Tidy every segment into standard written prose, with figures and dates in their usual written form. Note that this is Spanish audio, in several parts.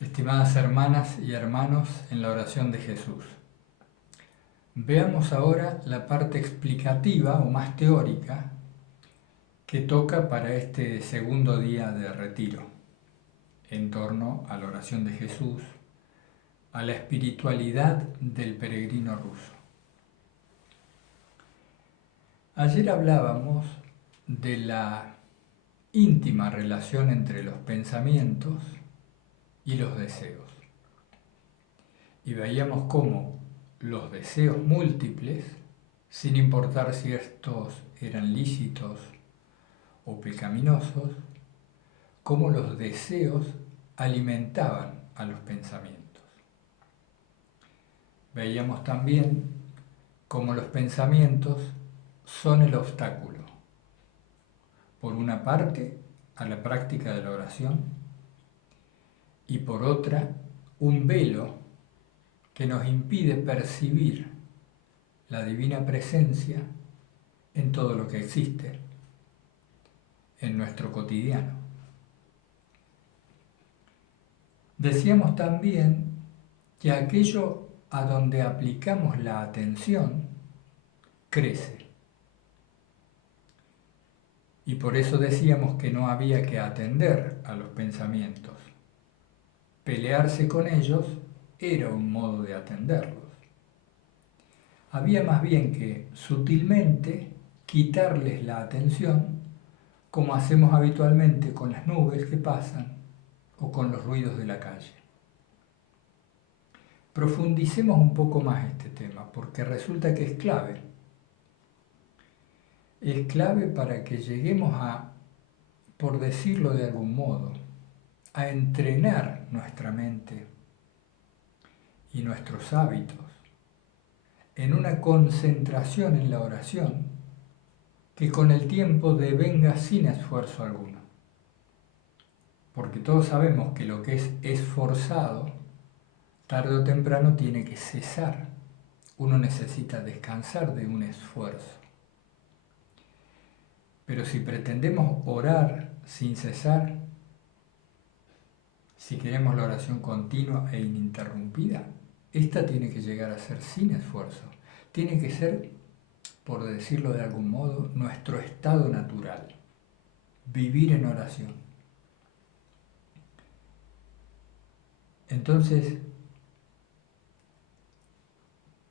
Estimadas hermanas y hermanos en la oración de Jesús, veamos ahora la parte explicativa o más teórica que toca para este segundo día de retiro, en torno a la oración de Jesús, a la espiritualidad del peregrino ruso. Ayer hablábamos de la íntima relación entre los pensamientos y los deseos. Y veíamos cómo los deseos múltiples, sin importar si estos eran lícitos o pecaminosos, cómo los deseos alimentaban a los pensamientos. Veíamos también cómo los pensamientos son el obstáculo, por una parte, a la práctica de la oración, y por otra, un velo que nos impide percibir la divina presencia en todo lo que existe, en nuestro cotidiano. Decíamos también que aquello a donde aplicamos la atención crece. Y por eso decíamos que no había que atender a los pensamientos. Pelearse con ellos era un modo de atenderlos. Había más bien que sutilmente quitarles la atención, como hacemos habitualmente con las nubes que pasan o con los ruidos de la calle. Profundicemos un poco más este tema, porque resulta que es clave. Es clave para que lleguemos a, por decirlo de algún modo, a entrenar nuestra mente y nuestros hábitos en una concentración en la oración que con el tiempo devenga sin esfuerzo alguno. Porque todos sabemos que lo que es esforzado, tarde o temprano tiene que cesar. Uno necesita descansar de un esfuerzo. Pero si pretendemos orar sin cesar, si queremos la oración continua e ininterrumpida, esta tiene que llegar a ser sin esfuerzo. Tiene que ser, por decirlo de algún modo, nuestro estado natural. Vivir en oración. Entonces,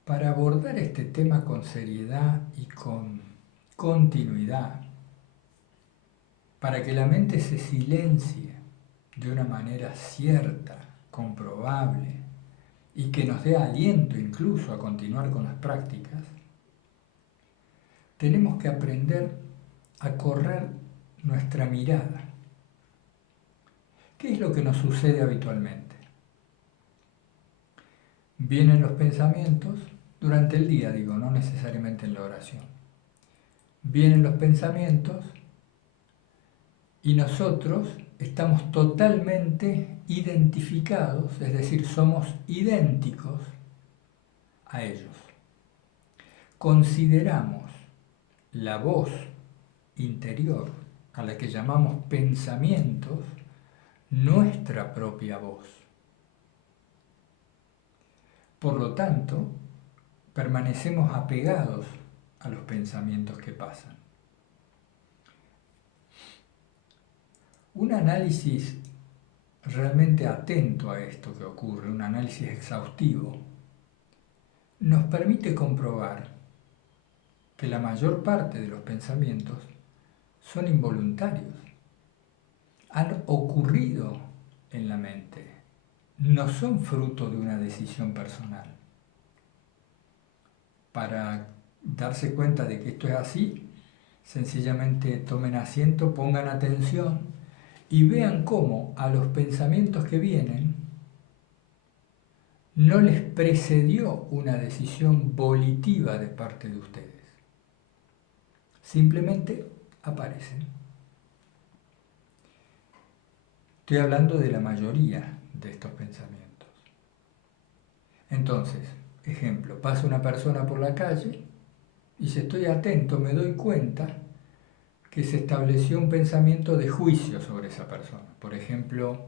para abordar este tema con seriedad y con continuidad, para que la mente se silencie de una manera cierta, comprobable, y que nos dé aliento incluso a continuar con las prácticas, tenemos que aprender a correr nuestra mirada. ¿Qué es lo que nos sucede habitualmente? Vienen los pensamientos durante el día, digo, no necesariamente en la oración. Vienen los pensamientos y nosotros estamos totalmente identificados, es decir, somos idénticos a ellos. Consideramos la voz interior, a la que llamamos pensamientos, nuestra propia voz. Por lo tanto, permanecemos apegados a los pensamientos que pasan. Un análisis realmente atento a esto que ocurre, un análisis exhaustivo, nos permite comprobar que la mayor parte de los pensamientos son involuntarios, han ocurrido en la mente, no son fruto de una decisión personal. Para darse cuenta de que esto es así, sencillamente tomen asiento, pongan atención y vean cómo a los pensamientos que vienen no les precedió una decisión volitiva de parte de ustedes. Simplemente aparecen. Estoy hablando de la mayoría de estos pensamientos. Entonces, ejemplo, pasa una persona por la calle y si estoy atento me doy cuenta que se estableció un pensamiento de juicio sobre esa persona. Por ejemplo,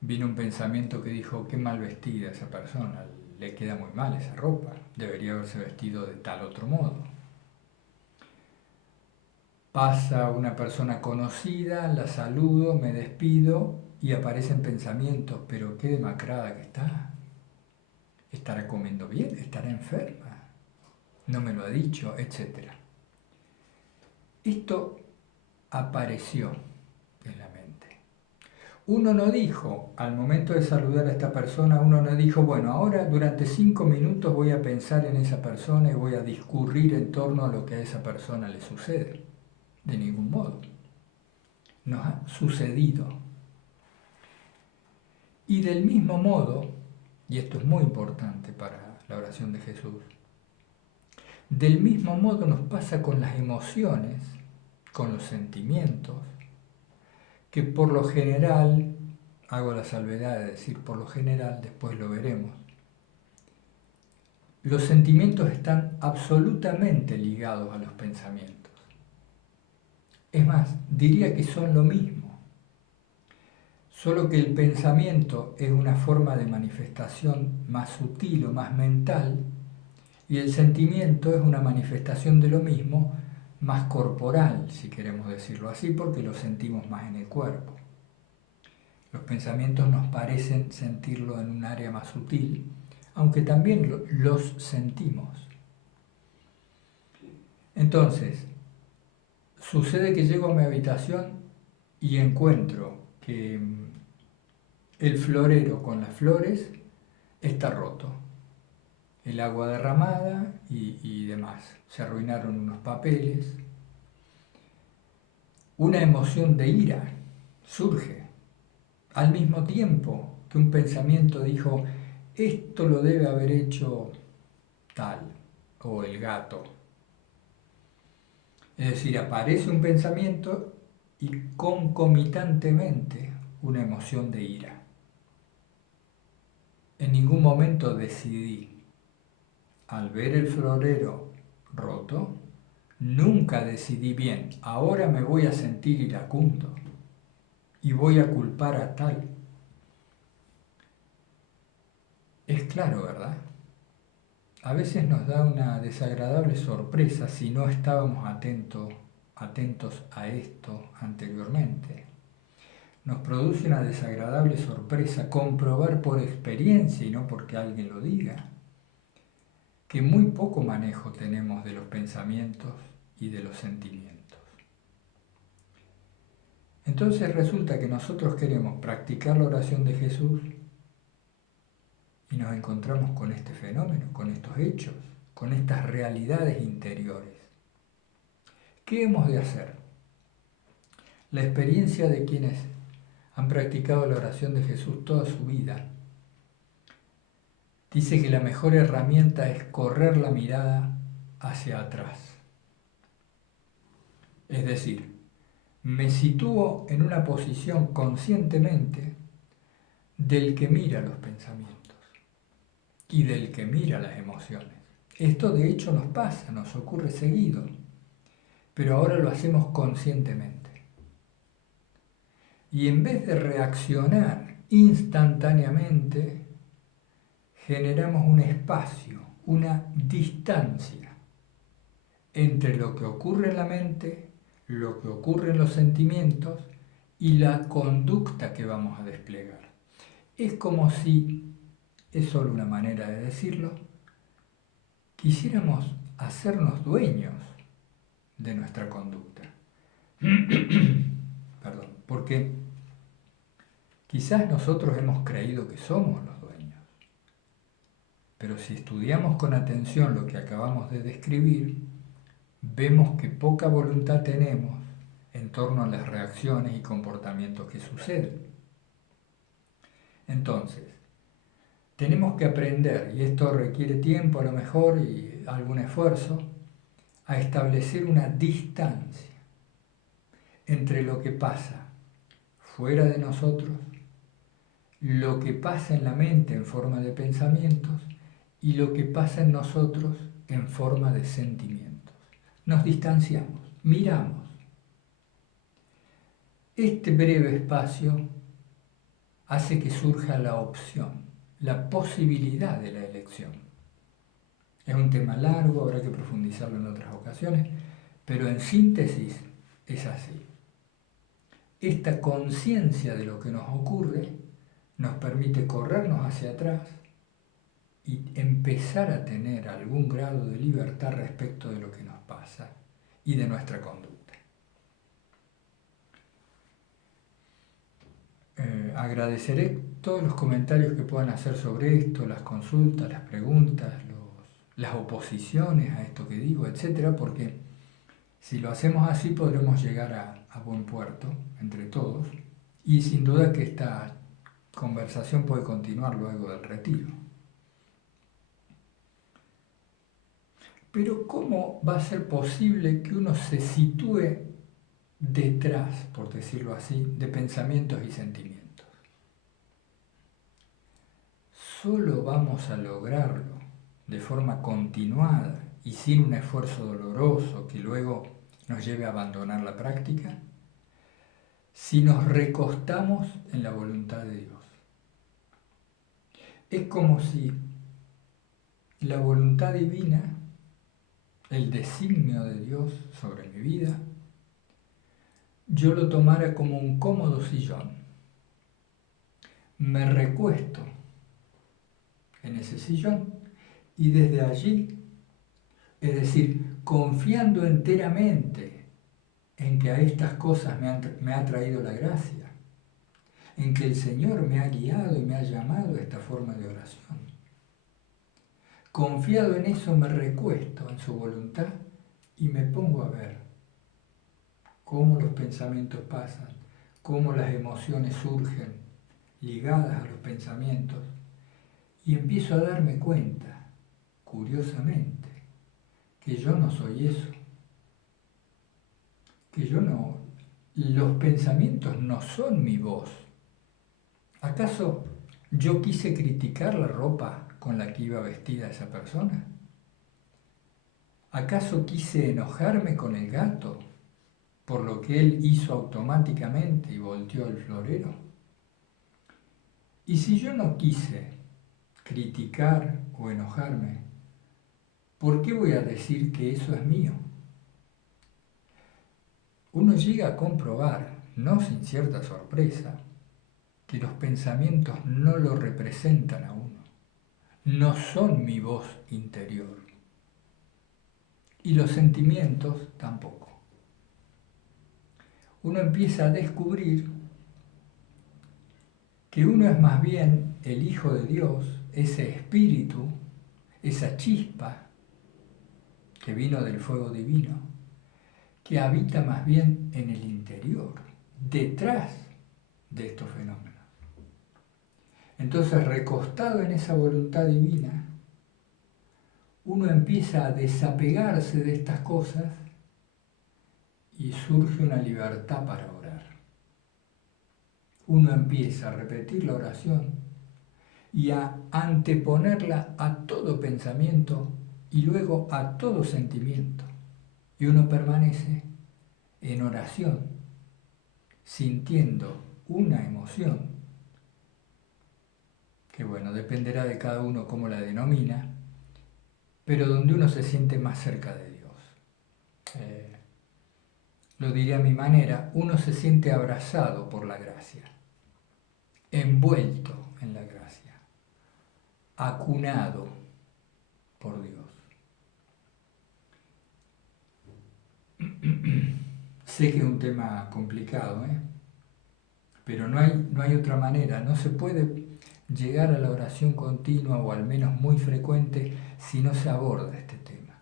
vino un pensamiento que dijo, qué mal vestida esa persona, le queda muy mal esa ropa, debería haberse vestido de tal otro modo. Pasa una persona conocida, la saludo, me despido y aparecen pensamientos, pero qué demacrada que está. ¿Estará comiendo bien? ¿Estará enferma? No me lo ha dicho, etc. Esto apareció en la mente. Uno no dijo, al momento de saludar a esta persona, uno no dijo, bueno, ahora durante 5 minutos voy a pensar en esa persona y voy a discurrir en torno a lo que a esa persona le sucede. De ningún modo. Nos ha sucedido. Y del mismo modo, y esto es muy importante para la oración de Jesús, del mismo modo nos pasa con las emociones, con los sentimientos, que por lo general, hago la salvedad de decir por lo general, después lo veremos, los sentimientos están absolutamente ligados a los pensamientos. Es más, diría que son lo mismo, solo que el pensamiento es una forma de manifestación más sutil o más mental, y el sentimiento es una manifestación de lo mismo, más corporal, si queremos decirlo así, porque lo sentimos más en el cuerpo. Los pensamientos nos parecen sentirlo en un área más sutil, aunque también los sentimos. Entonces, sucede que llego a mi habitación y encuentro que el florero con las flores está roto. El agua derramada y demás. Se arruinaron unos papeles. Una emoción de ira surge, al mismo tiempo que un pensamiento dijo, esto lo debe haber hecho tal, o el gato. Es decir, aparece un pensamiento y concomitantemente una emoción de ira. En ningún momento decidí, al ver el florero roto, nunca decidí bien, ahora me voy a sentir iracundo y voy a culpar a tal. Es claro, ¿verdad? A veces nos da una desagradable sorpresa si no estábamos atentos a esto anteriormente. Nos produce una desagradable sorpresa comprobar por experiencia y no porque alguien lo diga, que muy poco manejo tenemos de los pensamientos y de los sentimientos. Entonces resulta que nosotros queremos practicar la oración de Jesús y nos encontramos con este fenómeno, con estos hechos, con estas realidades interiores. ¿Qué hemos de hacer? La experiencia de quienes han practicado la oración de Jesús toda su vida dice que la mejor herramienta es correr la mirada hacia atrás. Es decir, me sitúo en una posición conscientemente del que mira los pensamientos y del que mira las emociones. Esto de hecho nos pasa, nos ocurre seguido, pero ahora lo hacemos conscientemente. Y en vez de reaccionar instantáneamente, generamos un espacio, una distancia entre lo que ocurre en la mente, lo que ocurre en los sentimientos y la conducta que vamos a desplegar. Es como si, es solo una manera de decirlo, quisiéramos hacernos dueños de nuestra conducta. Perdón, porque quizás nosotros hemos creído que somos los dueños, pero si estudiamos con atención lo que acabamos de describir, vemos que poca voluntad tenemos en torno a las reacciones y comportamientos que suceden. Entonces, tenemos que aprender, y esto requiere tiempo a lo mejor y algún esfuerzo, a establecer una distancia entre lo que pasa fuera de nosotros, lo que pasa en la mente en forma de pensamientos y lo que pasa en nosotros en forma de sentimientos. Nos distanciamos, miramos. Este breve espacio hace que surja la opción, la posibilidad de la elección. Es un tema largo, habrá que profundizarlo en otras ocasiones, pero en síntesis es así. Esta conciencia de lo que nos ocurre nos permite corrernos hacia atrás y empezar a tener algún grado de libertad respecto de lo que nos pasa y de nuestra conducta. Agradeceré todos los comentarios que puedan hacer sobre esto, las consultas, las preguntas, las oposiciones a esto que digo, etcétera, porque si lo hacemos así podremos llegar a buen puerto entre todos y sin duda que esta conversación puede continuar luego del retiro. Pero ¿cómo va a ser posible que uno se sitúe detrás, por decirlo así, de pensamientos y sentimientos? Solo vamos a lograrlo de forma continuada y sin un esfuerzo doloroso que luego nos lleve a abandonar la práctica, si nos recostamos en la voluntad de Dios. Es como si la voluntad divina, el designio de Dios sobre mi vida, yo lo tomara como un cómodo sillón. Me recuesto en ese sillón y desde allí, es decir, confiando enteramente en que a estas cosas me ha traído la gracia, en que el Señor me ha guiado y me ha llamado a esta forma de oración. Confiado en eso me recuesto en su voluntad y me pongo a ver cómo los pensamientos pasan, cómo las emociones surgen ligadas a los pensamientos y empiezo a darme cuenta, curiosamente, que yo no soy eso, que los pensamientos no son mi voz. ¿Acaso yo quise criticar la ropa con la que iba vestida esa persona? ¿Acaso quise enojarme con el gato por lo que él hizo automáticamente y volteó el florero? Y si yo no quise criticar o enojarme, ¿por qué voy a decir que eso es mío? Uno llega a comprobar, no sin cierta sorpresa, que los pensamientos no lo representan a uno, no son mi voz interior. Y los sentimientos tampoco. Uno empieza a descubrir que uno es más bien el Hijo de Dios, ese espíritu, esa chispa que vino del fuego divino, que habita más bien en el interior, detrás de estos fenómenos. Entonces, recostado en esa voluntad divina, uno empieza a desapegarse de estas cosas y surge una libertad para orar. Uno empieza a repetir la oración y a anteponerla a todo pensamiento y luego a todo sentimiento. Y uno permanece en oración, sintiendo una emoción, que bueno, dependerá de cada uno cómo la denomina, pero donde uno se siente más cerca de Dios. Lo diré a mi manera, uno se siente abrazado por la gracia, envuelto en la gracia, acunado por Dios. Sé que es un tema complicado, pero no hay otra manera, no se puede llegar a la oración continua o al menos muy frecuente si no se aborda este tema.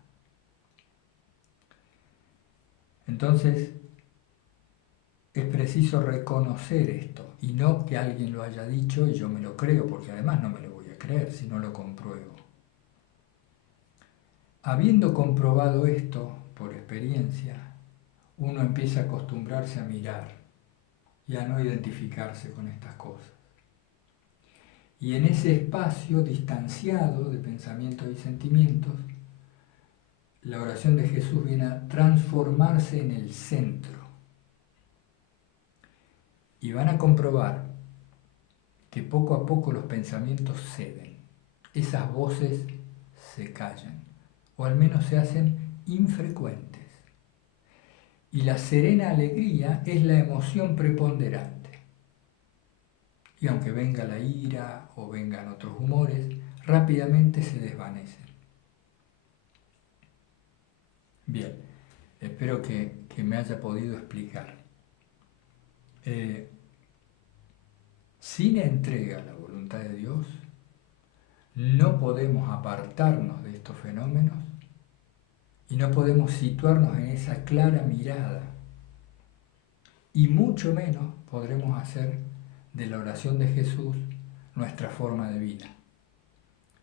Entonces, es preciso reconocer esto y no que alguien lo haya dicho y yo me lo creo, porque además no me lo voy a creer si no lo compruebo. Habiendo comprobado esto por experiencia, uno empieza a acostumbrarse a mirar y a no identificarse con estas cosas. Y en ese espacio distanciado de pensamientos y sentimientos, la oración de Jesús viene a transformarse en el centro. Y van a comprobar poco a poco los pensamientos ceden, esas voces se callan, o al menos se hacen infrecuentes. Y la serena alegría es la emoción preponderante. Y aunque venga la ira o vengan otros humores, rápidamente se desvanecen. Bien, espero que me haya podido explicar. Sin entrega a la voluntad de Dios, no podemos apartarnos de estos fenómenos y no podemos situarnos en esa clara mirada. Y mucho menos podremos hacer de la oración de Jesús nuestra forma de vida,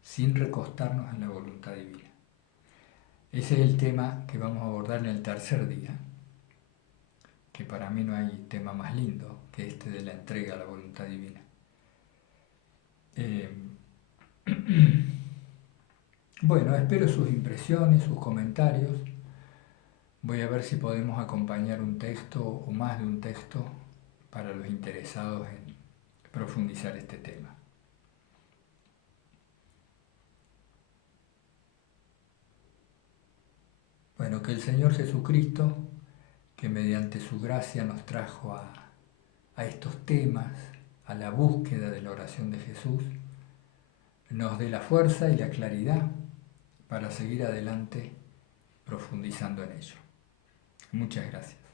sin recostarnos en la voluntad divina. Ese es el tema que vamos a abordar en el tercer día, que para mí no hay tema más lindo que este de la entrega a la voluntad divina. Bueno, espero sus impresiones, sus comentarios. Voy a ver si podemos acompañar un texto o más de un texto para los interesados en profundizar este tema. Bueno, que el Señor Jesucristo, que mediante su gracia nos trajo a estos temas, a la búsqueda de la oración de Jesús, nos dé la fuerza y la claridad para seguir adelante profundizando en ello. Muchas gracias.